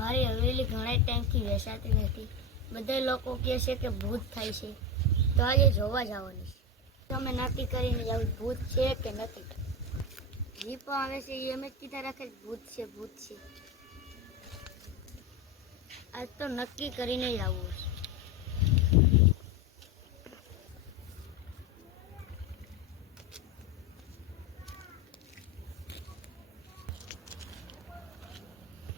મારી હવેલી ઘણા ટાઈમથી વેચાતી નથી. બધા લોકો કહે છે કે ભૂત થાય છે, તો આજે જોવા જવાની છે. તમે નક્કી કરીને જાવ ભૂત છે કે નથી. જે પણ આવે છે એ એમ જ કીધા રાખે ભૂત છે ભૂત છે. આજ તો નક્કી કરીને જ આવવું છે.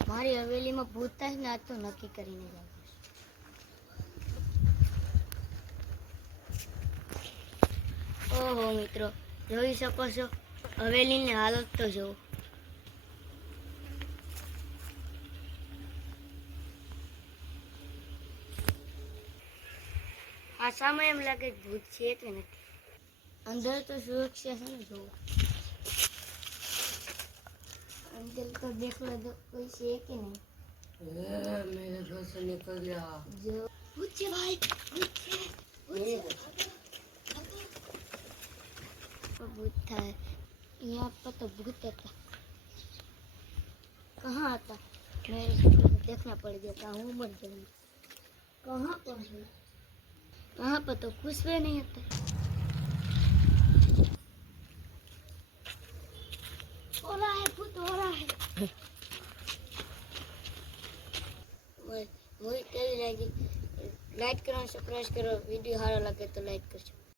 મારી હવેલીમાં ભૂત થાય ને આજ તો નક્કી કરીને જ આવવું છે. ઓહો મિત્રો, જોઈ શકો છો હવેલીની હાલત તો જુઓ. આ સામે એમ લાગે ભૂત છે કે નથી. અંદર તો સુરક્ષા છે ને જુઓ. अंदर तो देख लो तो कोई है कि नहीं। मेरे घर से निकल गया जो पूछे भाई भूत था यहाँ पर तो भूत था। कहाँ आता मेरे देखना पड़ गया था हूँ मर जाऊंगी। कहाँ पर है कहाँ पर तो कुछ भी नहीं आता। हो रहा है भूत हो रहा है। मुझे कैसी लगी लाइक करो सब्सक्राइब करो वीडियो सारा लगे तो लाइक कर